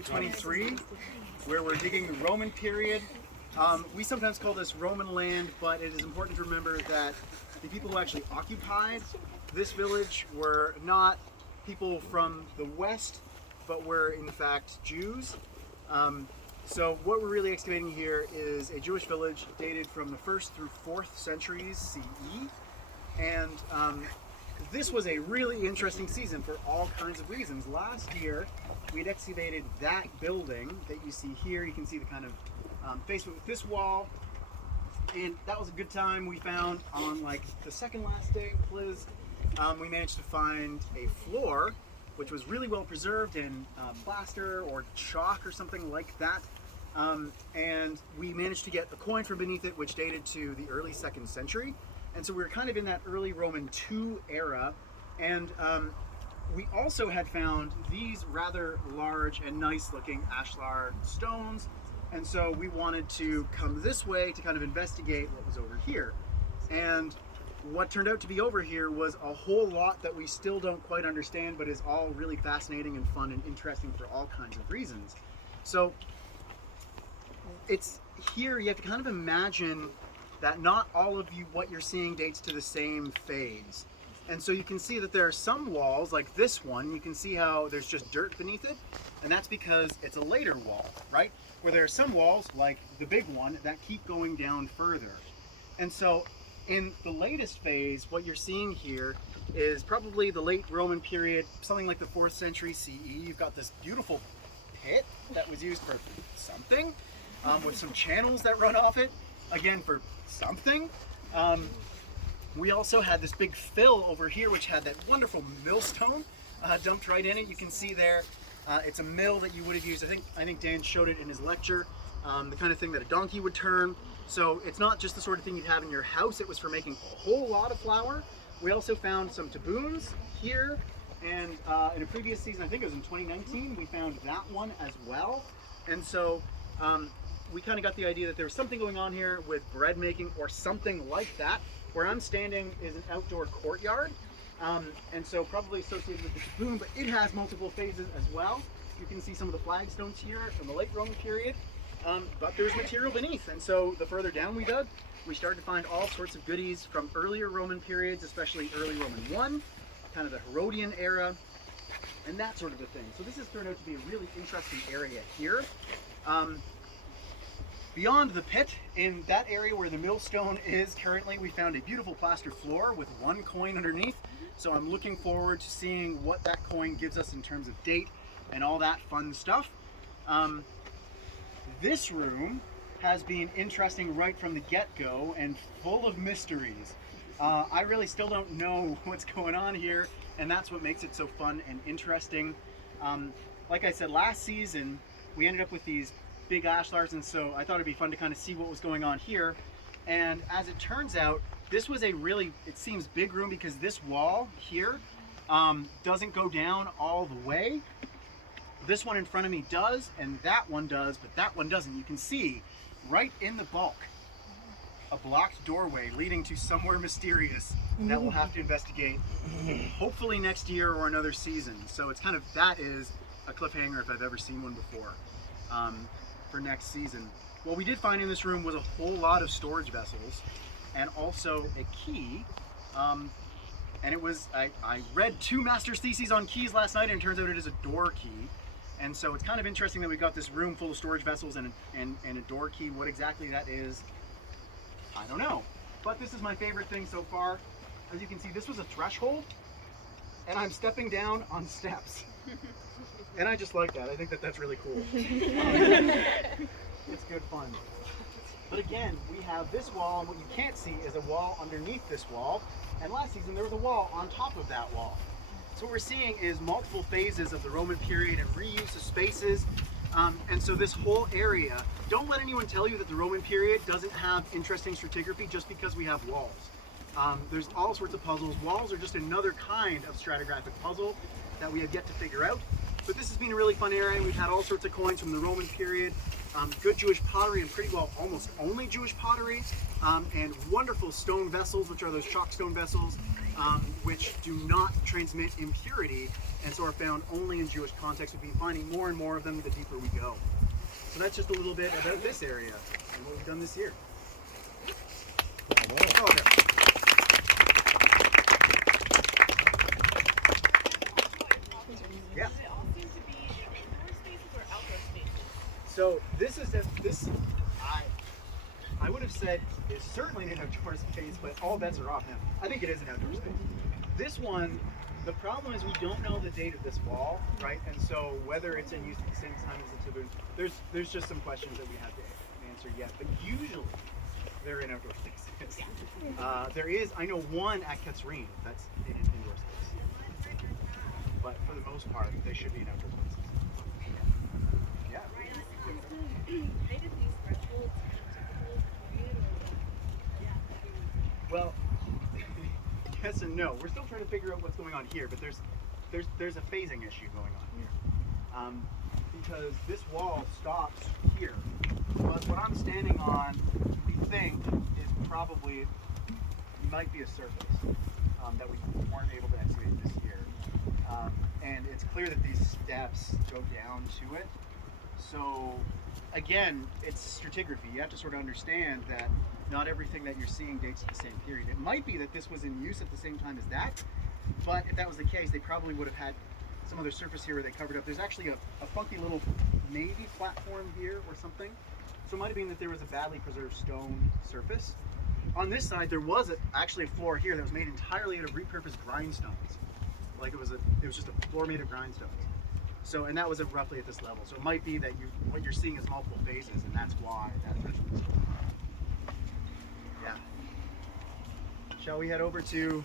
Grid 23, where we're digging the Roman period. We sometimes call this Roman land, but it is important to remember that the people who actually occupied this village were not people from the west, but were in fact Jews. So what we're really excavating here is a Jewish village dated from the 1st through 4th centuries CE. And this was a really interesting season for all kinds of reasons. Last year, we'd excavated that building that you see here. You can see the kind of basement with this wall. And that was a good time. We found on like the second last day of Pliz, we managed to find a floor which was really well preserved in plaster or chalk or something like that. And we managed to get a coin from beneath it which dated to the early 2nd century. And so we were kind of in that early Roman II era. And we also had found these rather large and nice looking ashlar stones. And so we wanted to come this way to kind of investigate what was over here. And what turned out to be over here was a whole lot that we still don't quite understand, but is all really fascinating and fun and interesting for all kinds of reasons. So it's here, you have to kind of imagine that not all of what you're seeing dates to the same phase. And so you can see that there are some walls, like this one, you can see how there's just dirt beneath it, and that's because it's a later wall, right? Where there are some walls, like the big one, that keep going down further. And so in the latest phase, what you're seeing here is probably the late Roman period, something like the 4th century CE. You've got this beautiful pit that was used for something, with some channels that run off it, again for something. We also had this big fill over here which had that wonderful millstone dumped right in it. You can see there, it's a mill that you would have used, I think Dan showed it in his lecture, the kind of thing that a donkey would turn. So it's not just the sort of thing you'd have in your house, it was for making a whole lot of flour. We also found some taboons here, and in a previous season, I think it was in 2019, we found that one as well. And so we kind of got the idea that there was something going on here with bread making or something like that. Where I'm standing is an outdoor courtyard, and so probably associated with the taboon, but it has multiple phases as well. You can see some of the flagstones here from the late Roman period, but there's material beneath, and so the further down we dug, we started to find all sorts of goodies from earlier Roman periods, especially early Roman I, kind of the Herodian era, and that sort of a thing. So this has turned out to be a really interesting area here. Beyond the pit, in that area where the millstone is currently, we found a beautiful plaster floor with one coin underneath. So I'm looking forward to seeing what that coin gives us in terms of date and all that fun stuff. This room has been interesting right from the get-go and full of mysteries. I really still don't know what's going on here, and that's what makes it so fun and interesting. Like I said, last season, we ended up with these big ashlars, and so I thought it'd be fun to kind of see what was going on here. And as it turns out, this was a really, it seems, big room because this wall here doesn't go down all the way. This one in front of me does, and that one does, but that one doesn't. You can see right in the bulk a blocked doorway leading to somewhere mysterious that we'll have to investigate hopefully next year or another season. So it's kind of, that is a cliffhanger if I've ever seen one before. For next season. What we did find in this room was a whole lot of storage vessels and also a key. And it was, I read 2 master's theses on keys last night, and it turns out it is a door key. And so it's kind of interesting that we've got this room full of storage vessels and a door key. What exactly that is, I don't know. But this is my favorite thing so far. As you can see, this was a threshold, and I'm stepping down on steps. And I just like that. I think that that's really cool. It's good fun. But again, we have this wall, and what you can't see is a wall underneath this wall. And last season, there was a wall on top of that wall. So what we're seeing is multiple phases of the Roman period and reuse of spaces. And so this whole area, don't let anyone tell you that the Roman period doesn't have interesting stratigraphy just because we have walls. There's all sorts of puzzles. Walls are just another kind of stratigraphic puzzle that we have yet to figure out. But this has been a really fun area. We've had all sorts of coins from the Roman period, good Jewish pottery, and pretty well almost only Jewish pottery, and wonderful stone vessels, which are those chalk stone vessels, which do not transmit impurity and so are found only in Jewish context. We've been finding more and more of them the deeper we go. So that's just a little bit about this area and what we've done this year. Oh, okay. Yeah. Does it all seem to be indoor spaces or outdoor spaces? So I would have said it's certainly an outdoor space, but all bets are off now. I think it is an outdoor space. This one, the problem is we don't know the date of this wall, right? And so whether it's in use at the same time as the Tibbun, there's just some questions that we have to answer yet. But usually they're in outdoor spaces. There is, I know one at Katzrin that's in an indoor space. But for the most part, they should be in outdoor spaces. Yeah. Well, yes and no. We're still trying to figure out what's going on here, but there's a phasing issue going on here. Because this wall stops here. But what I'm standing on, we think, is probably, might be a surface that we weren't able to excavate this year. And it's clear that these steps go down to it. So, again, it's stratigraphy. You have to sort of understand that not everything that you're seeing dates to the same period. It might be that this was in use at the same time as that, but if that was the case, they probably would have had some other surface here where they covered up. There's actually a funky little maybe platform here or something. So it might have been that there was a badly preserved stone surface. On this side, there was actually a floor here that was made entirely out of repurposed grindstones. Like it was just a floor made of grindstones. So, and that was roughly at this level. So it might be that what you're seeing is multiple phases, and that's why that originally. Yeah. Shall we head over to